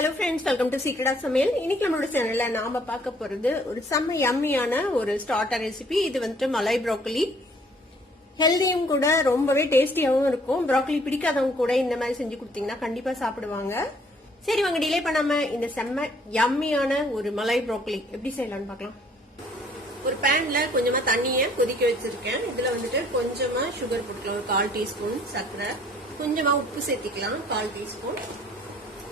Hello friends, welcome to Secret of Samil. இன்னைக்கு நம்மளோட சேனல்ல நாம பார்க்க போறது ஒரு செம்ம யம்மியான ஒரு ஸ்டார்டர் ரெசிபி. இது வந்து மலாய் ப்ரோக்கலி. ஹெல்தியும் கூட, ரொம்பவே டேஸ்டியாவும் இருக்கும். ப்ரோக்கலி பிடிக்காதவங்க கூட இந்த மாதிரி செஞ்சு கொடுத்தீங்கன்னா கண்டிப்பா சாப்பிடுவாங்க. சரி, வாங்க டிலே பண்ணாம இந்த செம்ம யம்மியான ஒரு மலாய் ப்ரோக்கலி எப்படி செய்யலாம்னு பார்க்கலாம். ஒரு பேன்ல கொஞ்சமா தண்ணிய கொதிக்க வச்சிருக்கேன். இதுல வந்துட்டு கொஞ்சமா சுகர் போட்டுக்கலாம், ஒரு 1/4 டீஸ்பூன் சர்க்கரை, கொஞ்சமா உப்பு சேர்த்திக்கலாம் 1/4 டீஸ்பூன்.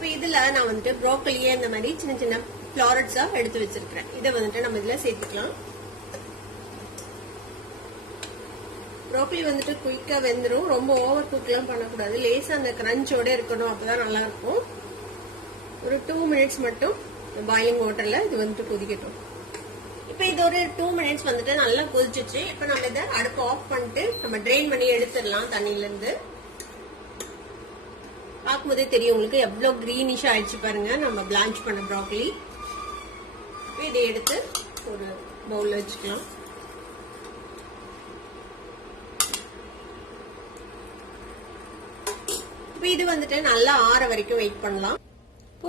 இப்போ இதுல நான் வந்துட்டு ப்ரோக்கலியே இந்த மாதிரி சின்ன சின்ன ஃபிளாரட்ஸா எடுத்து வச்சிருக்கேன். இதை வந்துட்டு நம்ம இதுல சேர்த்துக்கலாம். ப்ரோக்கலி வந்துட்டு குயிக்கா வெந்துடும். ரொம்ப ஓவர் குக் எல்லாம் பண்ணக்கூடாது. லேசா அந்த கிரஞ்சோட இருக்கணும், அப்பதான் நல்லா இருக்கும். ஒரு 2 மினிட்ஸ் மட்டும் பாயிலிங் வாட்டர்ல இது வந்துட்டு கொதிக்கட்டும். இப்ப இது ஒரு 2 மினிட்ஸ் வந்துட்டு நல்லா கொதிச்சிச்சு. இப்ப நம்ம இதை அடுப்பு ஆஃப் பண்ணிட்டு நம்ம ட்ரெயின் பண்ணி எடுத்துடலாம் தண்ணியில இருந்து. பார்க்கும்போதே தெரியும் உங்களுக்கு எவ்வளவு கிரீனிஷ் ஆயிடுச்சு பாருங்க நம்ம பிளான்ச் பண்ண ப்ரோக்கலி. இதை எடுத்து ஒரு பவுல்ல வச்சுக்கலாம். இப்ப இது வந்துட்டு நல்லா ஆற வரைக்கும் வெயிட் பண்ணலாம்.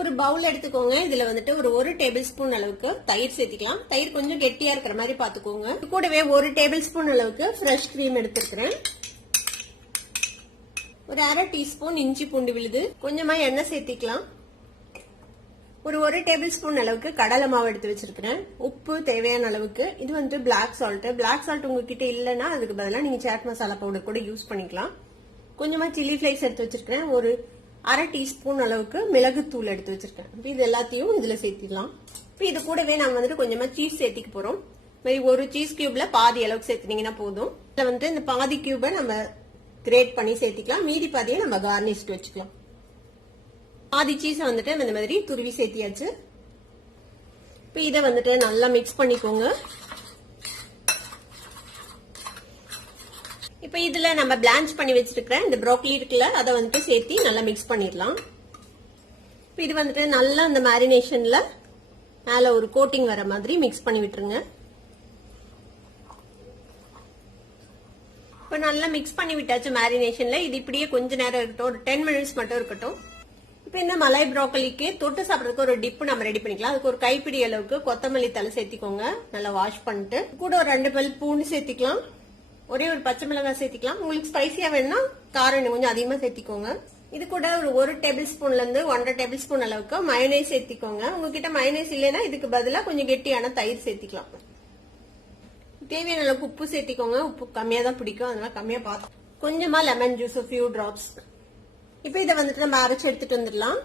ஒரு பவுல் எடுத்துக்கோங்க. இதுல வந்துட்டு ஒரு 1 டேபிள் ஸ்பூன் அளவுக்கு தயிர் சேர்த்திக்கலாம். தயிர் கொஞ்சம் கெட்டியா இருக்கிற மாதிரி பாத்துக்கோங்க. கூடவே 1 டேபிள் ஸ்பூன் அளவுக்கு ஃப்ரெஷ் கிரீம் எடுத்திருக்கிறேன். ஒரு 1/2 டீஸ்பூன் இஞ்சி பூண்டு விழுது, கொஞ்சமா எண்ணெய் சேர்த்திக்கலாம். ஒரு 1 டேபிள் ஸ்பூன் அளவுக்கு கடலை மாவு எடுத்து வச்சிருக்கிறேன். உப்பு தேவையான அளவுக்கு. இது வந்து பிளாக் சால்ட். பிளாக் சால்ட் உங்ககிட்ட இல்லைன்னா அதுக்கு பதிலாக நீங்க சாட் மசாலா பவுடர் கூட யூஸ் பண்ணிக்கலாம். கொஞ்சமா சில்லி ஃபிளேக்ஸ் எடுத்து வச்சிருக்கேன். ஒரு 1/2 டீஸ்பூன் அளவுக்கு மிளகுத்தூள் எடுத்து வச்சிருக்கேன். இது எல்லாத்தையும் இதுல சேர்த்திடலாம். இப்போ இது கூடவே நம்ம வந்துட்டு கொஞ்சமா சீஸ் சேர்த்திக்க போறோம். ஒரு சீஸ் கியூப்ல பாதி அளவுக்கு சேர்த்துனீங்கன்னா போதும். இதுல வந்து இந்த பாதி கியூபை நம்ம கிரேட் பண்ணி சேர்த்திக்கலாம். மீதி பாதியை நம்ம கார்னிஷ்க்கு வச்சுக்கலாம். பாதி சீஸை வந்துட்டு இந்த மாதிரி துருவி சேர்த்தியாச்சு. இப்போ இதை வந்துட்டு நல்லா மிக்ஸ் பண்ணிக்கோங்க. இப்போ இதுல நம்ம பிளான்ச் பண்ணி வச்சிருக்கிற இந்த ப்ரோக்கலி இருக்குல்ல, அதை வந்துட்டு சேர்த்தி நல்லா மிக்ஸ் பண்ணிடலாம். இப்போ இது வந்துட்டு நல்லா அந்த மேரினேஷன்ல மேல ஒரு கோட்டிங் வர மாதிரி மிக்ஸ் பண்ணி விட்டுருங்க. இப்ப நல்லா மிக்ஸ் பண்ணி விட்டாச்சு மேரினேஷன்ல. இது இப்படியே கொஞ்ச நேரம் இருக்கட்டும், ஒரு 10 மினிட்ஸ் மட்டும் இருக்கட்டும். இப்ப இந்த மலாய் ப்ரோக்கலிக்கு தொட்டு சாப்பிடறதுக்கு ஒரு டிப் நம்ம ரெடி பண்ணிக்கலாம். அதுக்கு ஒரு கைப்பிடி அளவுக்கு கொத்தமல்லி தலை சேர்த்திக்கோங்க, நல்லா வாஷ் பண்ணிட்டு. கூட ஒரு 2 பல் பூண்டு சேர்த்திக்கலாம். ஒரே ஒரு பச்சை மிளகாய் சேர்த்திக்கலாம். உங்களுக்கு ஸ்பைசியா வேணும்னா காரம் கொஞ்சம் அதிகமா சேர்த்திக்கோங்க. இது கூட ஒரு 1 டேபிள் ஸ்பூன்ல இருந்து 1.5 டேபிள் ஸ்பூன் அளவுக்கு மயோனைஸ் சேர்த்திக்கோங்க. உங்ககிட்ட மயோனைஸ் இல்லைன்னா இதுக்கு பதிலா கொஞ்சம் கெட்டியான தயிர் சேர்த்திக்கலாம். தேவையான அளவுக்கு உப்பு சேர்த்திக்கோங்க. உப்பு கம்மியா தான் பிடிக்கும், அதனால கம்மியா பார்த்து. கொஞ்சமா லெமன் ஜூஸ், ஃபியூ டிராப்ஸ். இப்போ இதை வந்துட்டு நம்ம அரைச்சு எடுத்துட்டு வந்துடலாம்.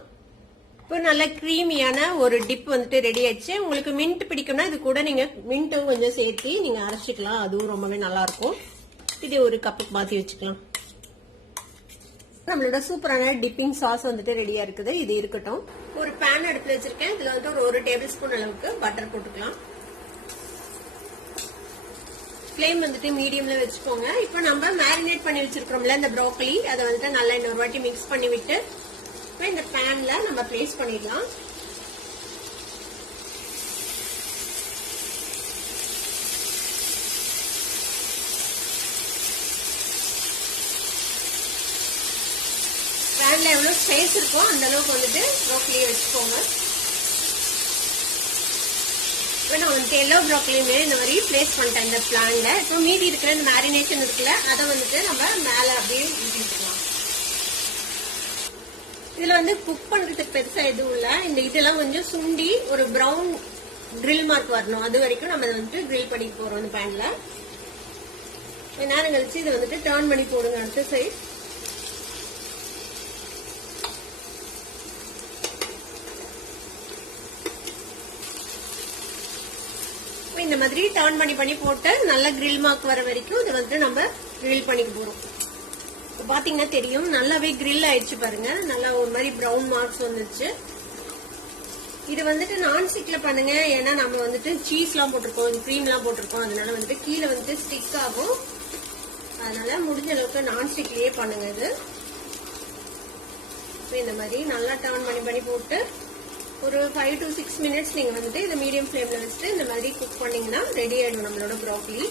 இப்போ நல்ல கிரீமியான ஒரு டிப் வந்துட்டு ரெடி ஆயிடுச்சு. உங்களுக்கு மின்ட் பிடிக்கும்னா இது கூட நீங்க மின்ட்டும் கொஞ்சம் சேர்த்து நீங்க அரைச்சிக்கலாம். அதுவும் ரொம்பவே நல்லா இருக்கும். இது ஒரு கப்புக்கு மாத்தி வச்சுக்கலாம். நம்மளோட சூப்பரான டிப்பிங் சாஸ் வந்துட்டு ரெடியா இருக்குது. இது இருக்கட்டும். ஒரு பேன் எடுத்து வச்சிருக்கேன். இதுல வந்துட்டு ஒரு 1 டேபிள் ஸ்பூன் அளவுக்கு பட்டர் போட்டுக்கலாம். ஃப்ளேம் வந்துட்டு மீடியம்ல வச்சுக்கோங்க. இப்போ நம்ம மேரினேட் பண்ணி வச்சிருக்கோம்ல இந்த ப்ரோக்கலி, அதை வந்துட்டு நல்லா இன்னொரு வாட்டி மிக்ஸ் பண்ணி விட்டு இப்போ இந்த பேன்ல நம்ம பிளேஸ் பண்ணிடலாம். பேன்ல எவ்வளவு ஸ்பேஸ் இருக்கோ அந்த அளவுக்கு வந்துட்டு ப்ரோக்கலியை வச்சுக்கோங்க. நான் வந்துட்டு எல்லோ ப்ரோக்கலியுமே இந்த மாதிரி பிளேஸ் பண்ணிட்டேன் இந்த பிளான்ல. இப்போ மீதி இருக்கிற இந்த மேரினேஷன் இருக்குல்ல, அதை வந்துட்டு நம்ம மேல அப்படியே ஊற்றிக்கலாம். இதுல வந்து குக் பண்றதுக்கு பெருசா எதுவும் இல்ல. இந்த இதெல்லாம் கொஞ்சம் சுண்டி ஒரு பிரவுன் கிரில் மார்க் வரணும், அது வரைக்கும் நம்ம இதை வந்துட்டு கிரில் பண்ணி போறோம் இந்த பேன்ல. கொஞ்ச நேரம் கழிச்சு இதை வந்துட்டு டர்ன் பண்ணி போடுங்க அடுத்த சைட். இந்த மாதிரி டர்ன் பண்ணி போட்டு நல்ல கிரில் மார்க் வர வரைக்கும் இதை வந்து நம்ம கிரில் பண்ணிக்க போறோம். பாத்தீங்கன்னா தெரியும் நல்லாவே கிரில் ஆயிடுச்சு பாருங்க. நல்லா ஒரு மாதிரி பிரவுன் மார்க்ஸ் வந்துருச்சு. இது வந்துட்டு நான்ஸ்டிக்ல பண்ணுங்க. ஏன்னா நம்ம வந்துட்டு சீஸ் எல்லாம் போட்டிருக்கோம், கிரீம் எல்லாம் போட்டிருக்கோம், அதனால வந்துட்டு கீழே வந்துட்டு ஸ்டிக் ஆகும். அதனால முடிஞ்ச அளவுக்கு நான்ஸ்டிக்லயே பண்ணுங்க. இது இந்த மாதிரி நல்லா டர்ன் பண்ணி போட்டு ஒரு 5 to 6 மினிட்ஸ் நீங்க வந்துட்டு இதை மீடியம் ஃபிளேம்ல வச்சுட்டு இந்த மாதிரி குக் பண்ணீங்கன்னா ரெடி ஆயிடும் நம்மளோட ப்ரோக்கலி.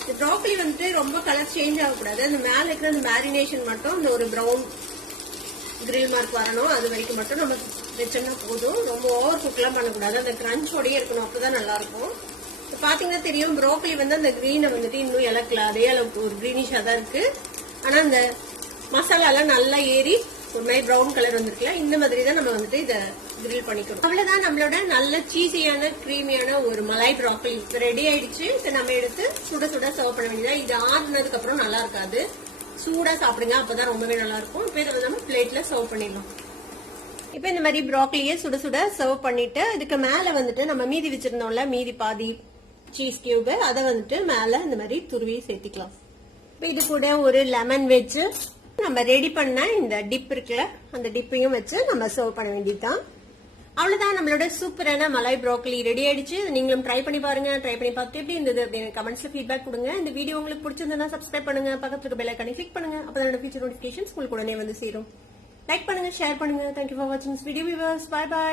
இந்த ப்ரோக்கலி வந்துட்டு ரொம்ப கலர் சேஞ்ச் ஆகக்கூடாது. அந்த மேல இருக்கிற அந்த மேரினேஷன் மட்டும் இந்த ஒரு பிரவுன் கிரில் மார்க் வரணும், அது வரைக்கும் மட்டும் நம்ம வச்சோம்னா போதும். ரொம்ப ஓவர் குக்லாம் பண்ணக்கூடாது, அந்த கிரன்ச்சோடயே இருக்கணும், அப்பதான் நல்லா இருக்கும். பாத்தீங்கன்னா தெரியும் ப்ரோக்கலி வந்து அந்த கிரீனை வந்துட்டு இன்னும் இழக்கல, அதே அளவுக்கு ஒரு கிரீனிஷா தான் இருக்கு. ஆனா அந்த மசாலா எல்லாம் நல்லா ஏறி ஒரு மாதிரி ப்ரௌன் கலர் வந்துருக்குல, இந்த மாதிரி தான் நம்ம வந்துட்டு இதை கிரில் பண்ணிக்கணும். அவ்வளவுதான், நம்மளோட நல்ல சீசியான கிரீமியான ஒரு மலாய் ப்ரோக்கலி ரெடி ஆயிடுச்சு. இதை நம்ம எடுத்து சுட சுட சர்வ் பண்ண வேண்டியதா. இது ஆறுனதுக்கு அப்புறம் நல்லா இருக்காது, சூடா சாப்பிடுங்க, அப்பதான் ரொம்பவே நல்லா இருக்கும். இப்ப இதை நம்ம பிளேட்ல சர்வ் பண்ணிடலாம். இப்ப இந்த மாதிரி ப்ரோக்கலியே சுட சுட சர்வ் பண்ணிட்டு இதுக்கு மேல வந்துட்டு நம்ம மீதி வச்சிருந்தோம்ல, மீதி பாதி சீஸ் கியூப், அதை வந்துட்டு மேல இந்த மாதிரி துருவி சேர்த்திக்கலாம். இப்ப இது கூட ஒரு லெமன் வச்சு நம்ம ரெடி பண்ண இந்த டிப் இருக்குல்ல, அந்த டிப்பையும் வச்சு நம்ம சர்வ் பண்ண வேண்டியதுதான். அவ்வளவுதான், நம்மளோட சூப்பரான மலாய் ப்ரோக்கலி ரெடி ஆயிடுச்சு. நீங்களும் ட்ரை பண்ணி பாருங்க. ட்ரை பண்ணி பார்த்துட்டு எப்படி இருந்தது அப்படின்னு கமெண்ட்ஸ்ல ஃபீட்பேக் கொடுங்க. இந்த வீடியோ உங்களுக்கு பிடிச்சிருந்தா சப்ஸ்கிரைப் பண்ணுங்க, பக்கத்துல பெல் ஐகானை கிளிக் பண்ணுங்க, அப்பதான் ஃபியூச்சர் நோட்டிபிகேஷன்ஸ் உங்களுக்கு உடனே வந்து சேரும். லைக் பண்ணுங்க, ஷேர் பண்ணுங்க. தேங்க்யூ ஃபார் வாட்சிங் this video viewers. Bye by.